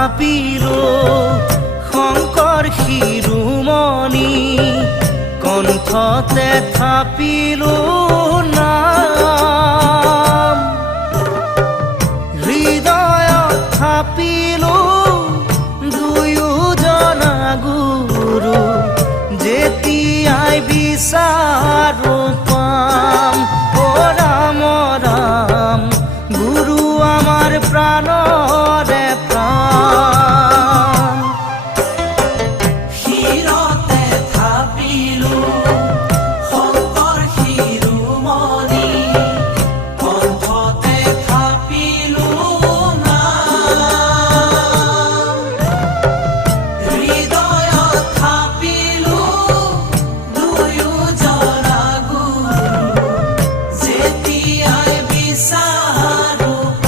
থাপিলো শংকৰ শিৰোমণি কণ্ঠতে থাপিলো নাম হৃদয়ত থাপিলো দুয়োজনা গুৰু যেতিয়াই বিচাৰো পাম ও ৰাম ৰাম গুৰু আমাৰ প্ৰাণৰে